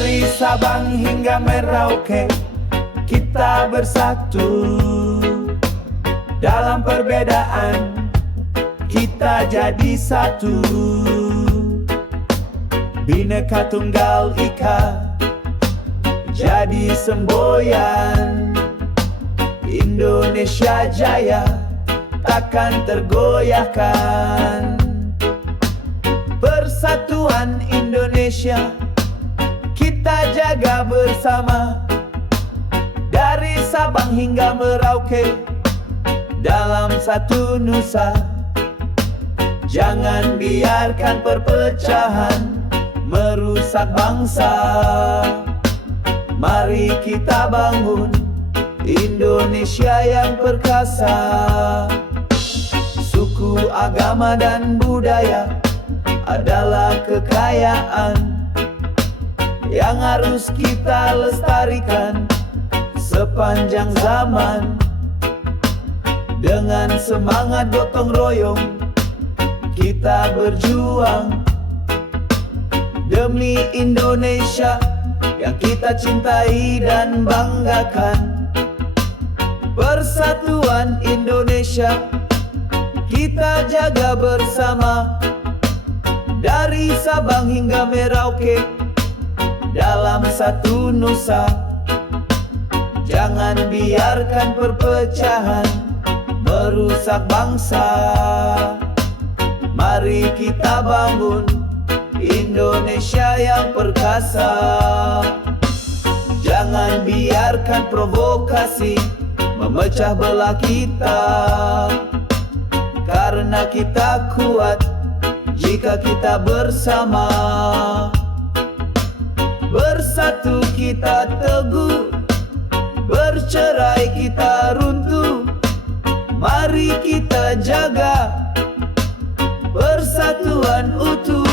Dari Sabang hingga Merauke, kita bersatu. Dalam perbedaan, kita jadi satu. Bhinneka Tunggal Ika jadi semboyan. Indonesia Jaya takkan tergoyahkan. Persatuan Indonesia kita jaga bersama. Dari Sabang hingga Merauke, dalam satu nusa. Jangan biarkan perpecahan merusak bangsa. Mari kita bangun Indonesia yang perkasa. Suku, agama, dan budaya adalah kekayaan yang harus kita lestarikan sepanjang zaman. Dengan semangat gotong royong kita berjuang demi Indonesia yang kita cintai dan banggakan. Persatuan Indonesia kita jaga bersama. Dari Sabang hingga Merauke, dalam satu nusa. Jangan biarkan perpecahan merusak bangsa. Mari kita bangun Indonesia yang perkasa. Jangan biarkan provokasi memecah belah kita, karena kita kuat jika kita bersama. Bersatu kita teguh, bercerai kita runtuh. Mari kita jaga persatuan utuh.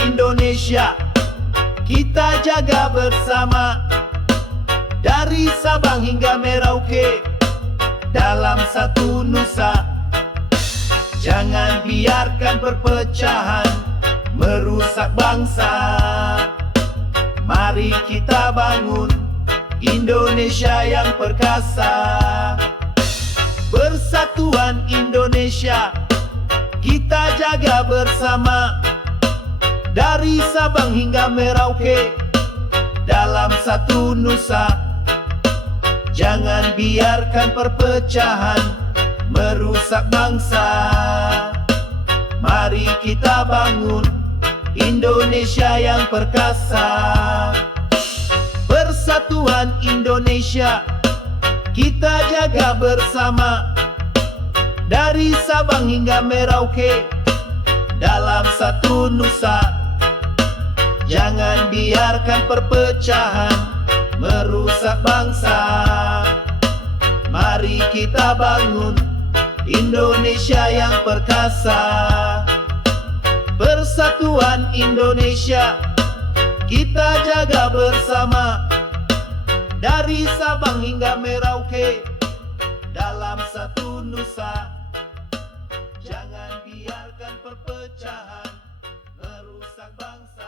Indonesia kita jaga bersama. Dari Sabang hingga Merauke, dalam satu nusa. Jangan biarkan perpecahan merusak bangsa. Mari kita bangun Indonesia yang perkasa. Persatuan Indonesia kita jaga bersama. Dari Sabang hingga Merauke, dalam satu nusa. Jangan biarkan perpecahan merusak bangsa. Mari kita bangun Indonesia yang perkasa. Persatuan Indonesia kita jaga bersama. Dari Sabang hingga Merauke, dalam satu nusa. Jangan biarkan perpecahan merusak bangsa. Mari kita bangun Indonesia yang perkasa. Persatuan Indonesia kita jaga bersama. Dari Sabang hingga Merauke, dalam satu nusa. Jangan biarkan perpecahan merusak bangsa.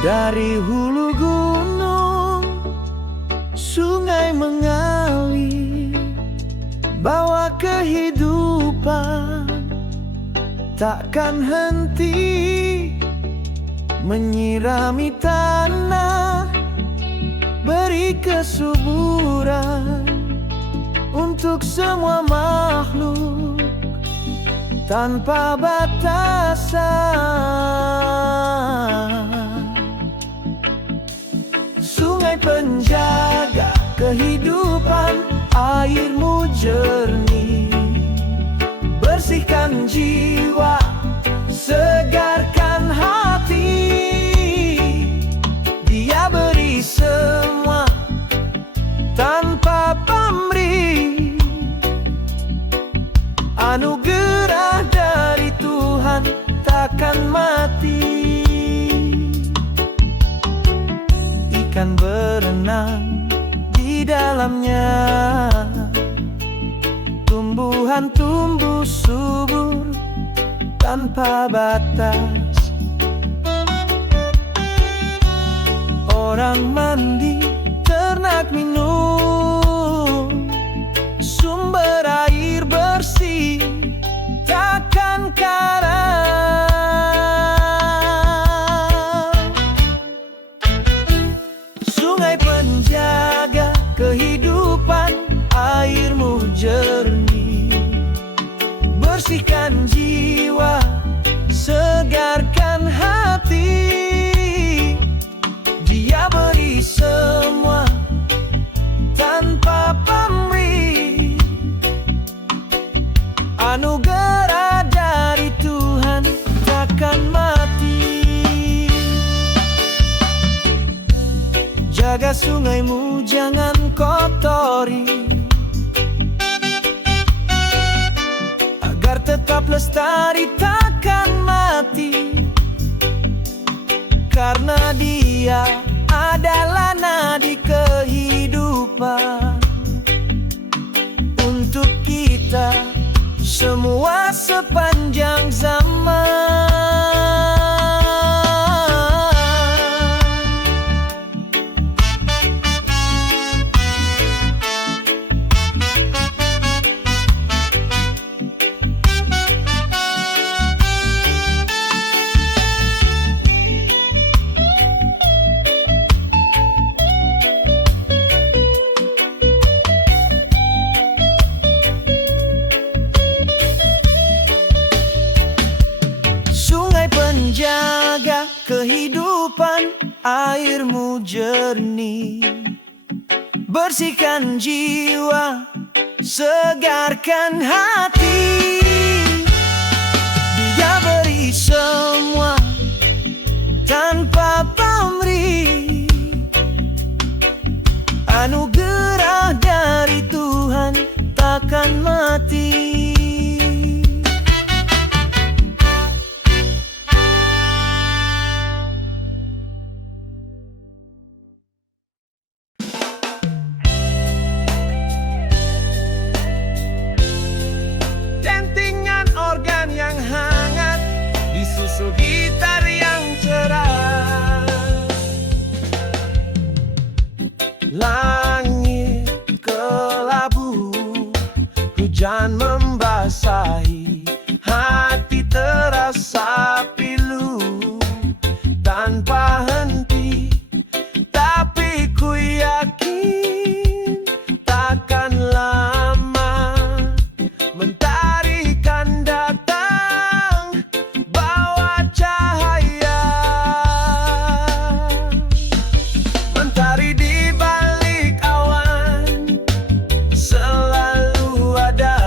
Dari hulu gunung, sungai mengalir, bawa kehidupan takkan henti, menyirami tanah, beri kesuburan untuk semua makhluk tanpa batasan. Sungai penjaga kehidupan, airmu jernih, bersihkan jiwa, segarkan hati. Dia beri semua tanpa pamrih, anugerah dari Tuhan takkan mati. Ikan berenang di dalamnya, tumbuhan tumbuh subur tanpa batas. Orang mandi, ternak minum, sumber air bersih takkan karam. Sungai penjaga kehidupan, airmu jernih, bersihkan jiwa, segarkan hati. Dia beri semua tanpa pamrih, anugerah dari Tuhan takkan mati. Jaga sungaimu, jangan kotori, agar tetap lestari takkan mati. Karena Dia adalah nadi kehidupan untuk kita semua sepanjang zaman. Jaga kehidupan, airmu jernih, bersihkan jiwa, segarkan hati. Dia beri semua tanpa pamrih, anugerah dari Tuhan takkan mati. Disusul gitar yang cerah, langit kelabu, hujan membasahi, hati terasa pilu tanpa henti. Tapi ku yakin takkan lama, mentari kan datang bawa cahaya. Mentari di balik awan selalu ada,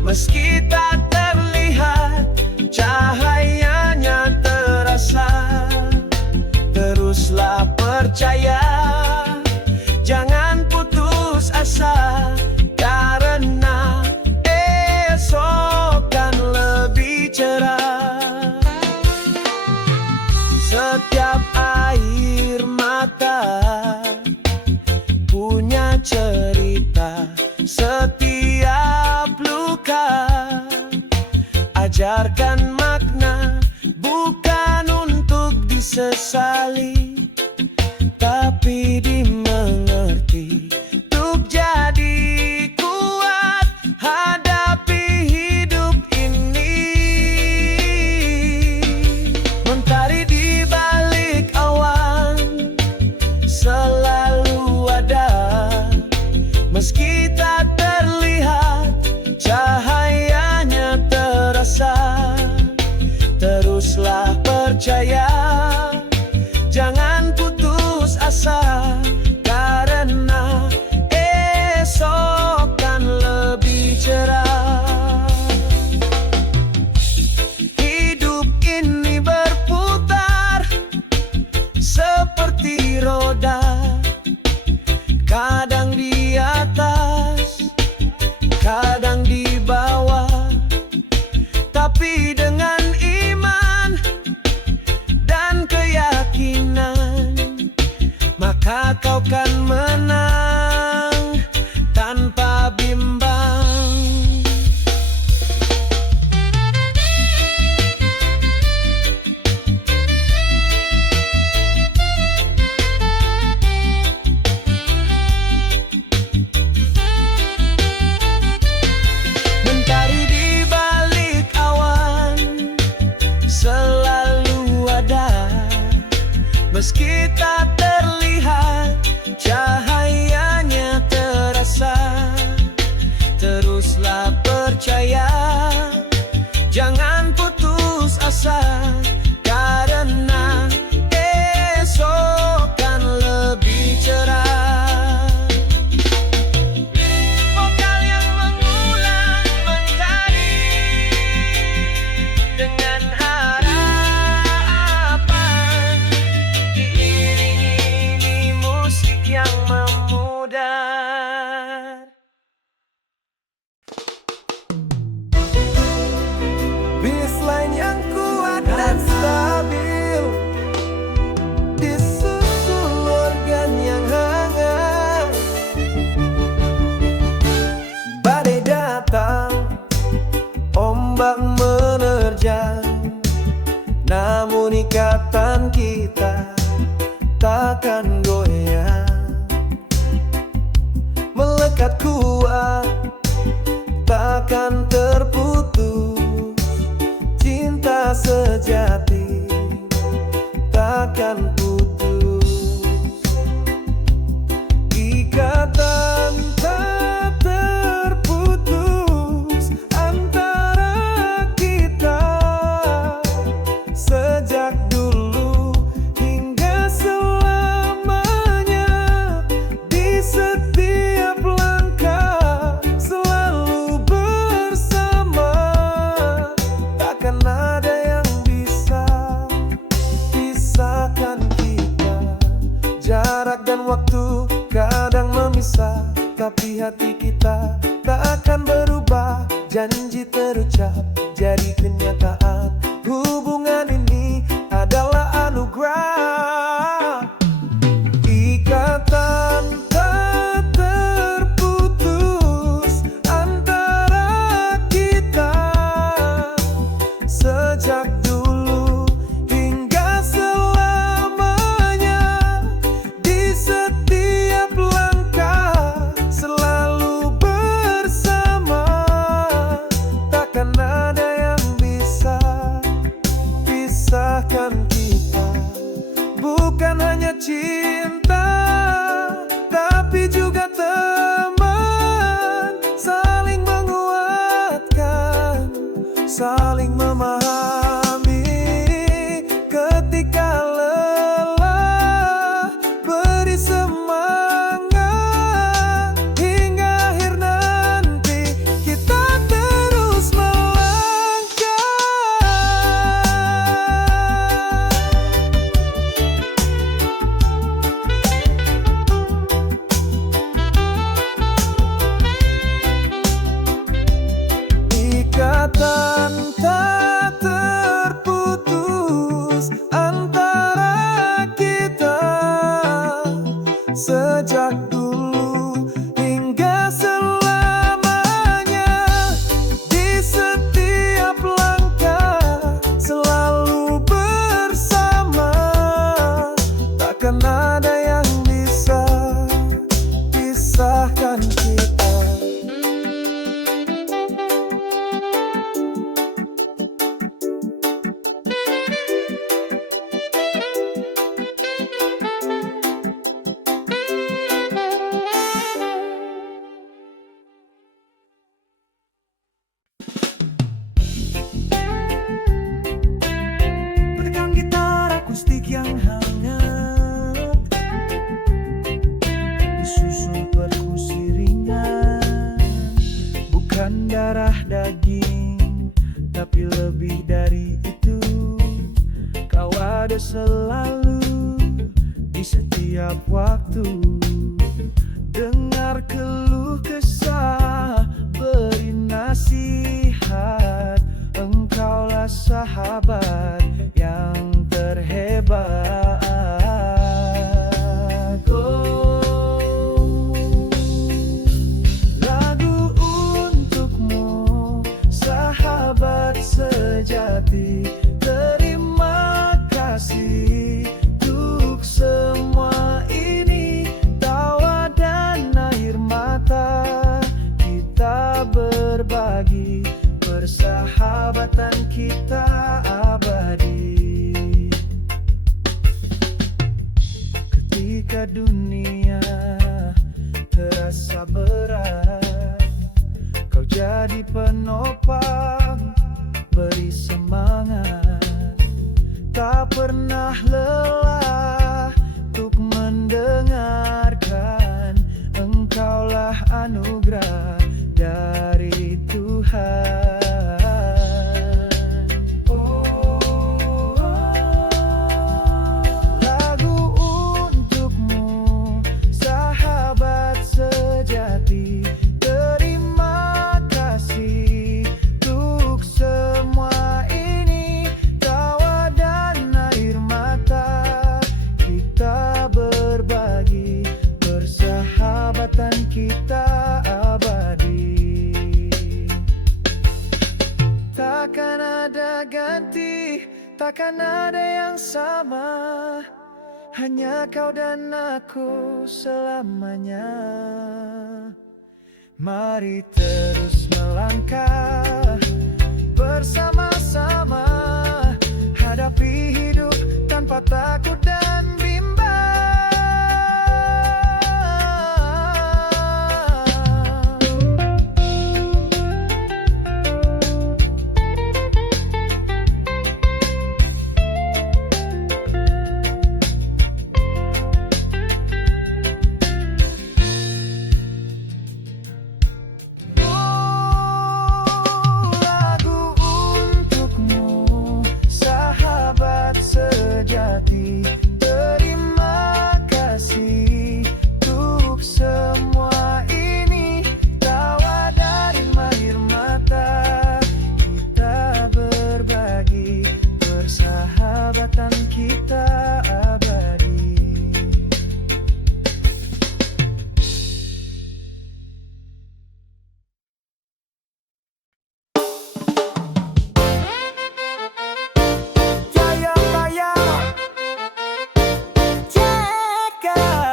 meski tak terlihat cahayanya terasa. Teruslah percaya, jangan putus asa, karena esok kan lebih cerah. Setiap air mata punya cerita, setiap luka ajarkan makna, bukan untuk disesali, tapi dimengerti. Untuk jadi kuat hadapi hidup ini. Mentari di balik awan selalu ada, meski tak terlihat, cahayanya terasa. Teruslah percaya, jangan putus asa, karena esok kan lebih cerah. Hidup ini berputar seperti roda, kadang di atas, kadang di bawah. Tapi dengan iman dan keyakinan, maka kau kan menang tanpa bimbang. Mentari di balik awan selalu ada, meski tak terlihat, cahayanya terasa. Teruslah percaya, jangan putus asa, karena esok kan lebih cerah. Vokal yang mengulang mentari dengan harapan, diiringi musik yang memudar. Baseline yang kuat dan stabil, disusul organ yang hangat. Badai datang, ombak menerjang, namun ikatan kita takkan goyang. Melekat kuat, takkan terputus. Cinta sejati takkan putus. Ikatan tak terputus antara kita, sejak dulu hingga selamanya. Di setiap langkah selalu bersama, takkan ada yang bisa pisahkan kita. Jarak dan waktu kadang memisah, tapi hati kita tak akan berubah. Janji terucap jadi kenyataan, hubungan ini adalah anugerah. Ikatan tak terputus antara kita, sejak dulu hingga selamanya. Di setiap langkah selalu bersama, takkan ada yang bisa pisahkan kita. Bukan hanya cinta, tapi juga teman, saling menguatkan, saling memahami. Ketika lelah, beri semangat, hingga akhir nanti kita terus melangkah. Ikatan tak terputus antara kita, sejak dulu hingga selamanya. Di setiap langkah selalu bersama, setiap waktu. Dengar keluh kesah, beri nasihat. Engkaulah sahabat yang terhebat. Lagu untukmu, sahabat sejati. Terima kasih untuk semua ini, tawa dan air mata. Kita berbagi, persahabatan kita abadi. Ketika dunia terasa berat, kau jadi penopang, beri semangat. Tak pernah lelah untuk mendengarkan. Engkaulah anugerah dari Tuhan. Lagu untukmu, sahabat sejati. Terima kasih untuk semua ini, tawa dan air mata. Kita berbagi, persahabatan kita abadi. Takkan ada ganti, takkan ada yang sama. Hanya kau dan aku selamanya. Mari terus melangkah bersama-sama, hadapi hidup tanpa takut dan bimbang. Lagu untukmu, sahabat sejati. Terima kasih untuk semua ini, tawa dari air mata. Kita berbagi, persahabatan kita abadi. Jaya Jaya Cekat.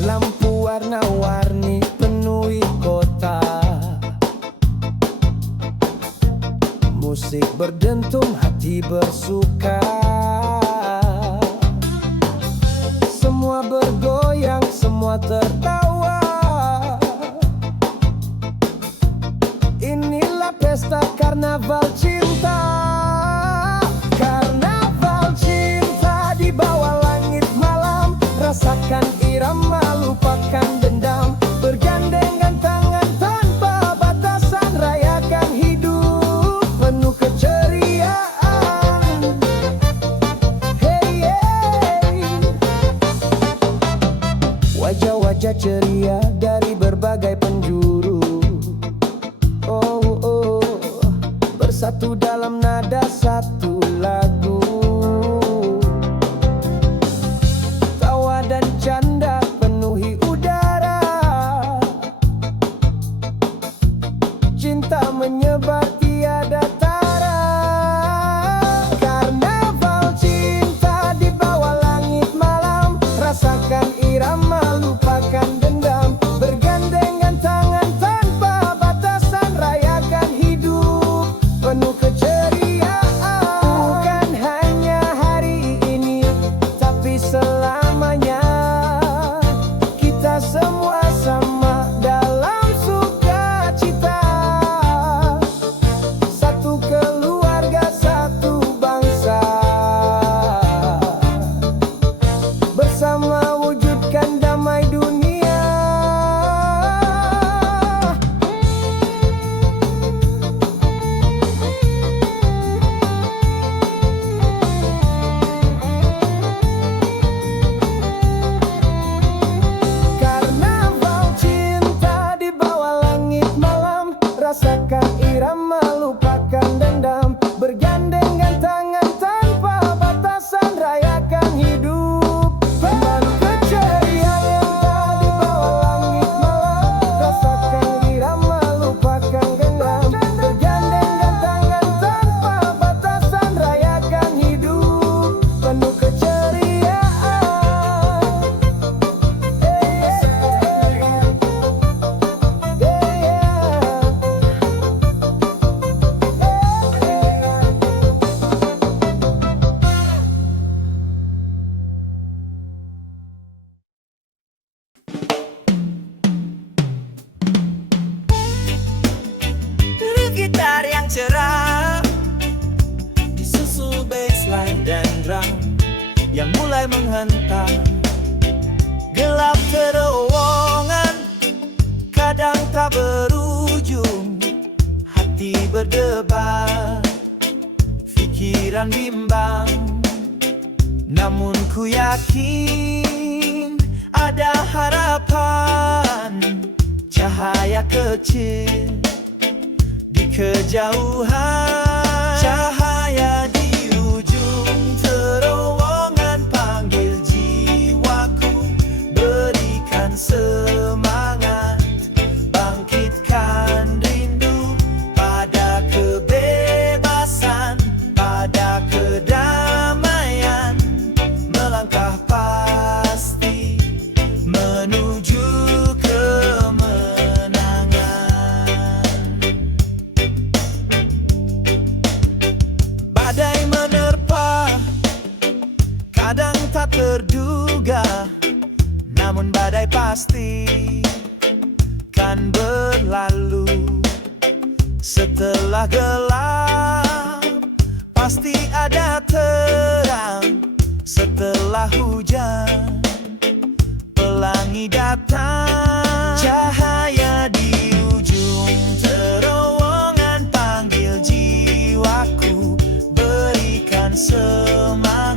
Lampu warna-warni penuhi kota, musik berdentum, hati bersuka. Semua bergoyang, semua tertawa. Inilah pesta karnaval cinta. Karnaval cinta di bawah langit malam. Rasakan irama, lupakan dendam. Bergandengan tangan tanpa batasan. Rayakan hidup penuh keceriaan. Hey, hey. Wajah-wajah ceria dari berbagai penjuru. Oh, oh, bersatu dalam nada flashlight dan drum yang mulai menghentak. Gelap terowongan, kadang tak berujung. Hati berdebar, pikiran bimbang. Namun ku yakin ada harapan, cahaya kecil di kejauhan. Cahaya di ujung terowongan panggil jiwaku, berikan semangat, bangkitkan rindu pada kebebasan, pada kedamaian, melangkah pasti menuju kemenangan. Badai menerpa, kadang tak terduga, namun badai pasti kan berlalu. Setelah gelap, pasti ada terang. Setelah hujan, pelangi datang. Cahaya di ujung terowongan panggil jiwaku, berikan semangat,